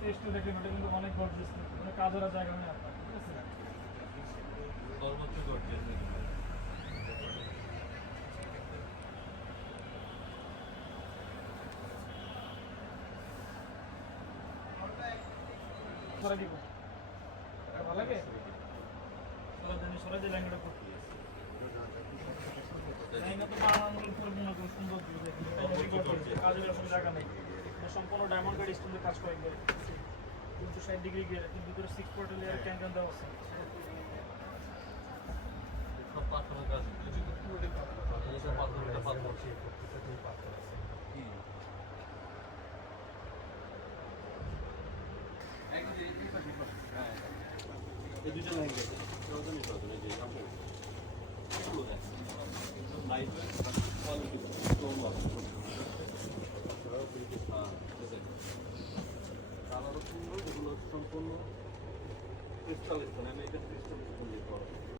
ফেসটা দেখেন, ওটা কিন্তু অনেক গর্জিয়াস, মানে কাজ করার জায়গা নেই আপনার, ঠিক আছে? সর্বোচ্চ গর্জিয়াস সরাই দিব, ভালো লাগে? সরাই দিয়ে লেহেঙ্গাটা করতে লেহেঙ্গা তো বানানোর উপর মনে করুন সুন্দর দিয়ে দেখেন, কাজের আসলে জায়গা নেই, সম্পূর্ণ ডায়মন্ড কাট স্টোনের কাজ করে গেলে 360 ডিগ্রি গিয়ে, কিন্তু ভিতরে 6 পোর্টের লেয়ার ক্যান দেওয়া আছে। সব পাথরের কাজ, পাথরটা পাথর এই দুটো লেহেঙ্গা লাইট কোয়ালিটি কালারও সুন্দর, এগুলো সম্পূর্ণ ক্রিস্টাল স্টোন। আমি এটা ক্রিস্টাল স্টোন দিয়ে করা।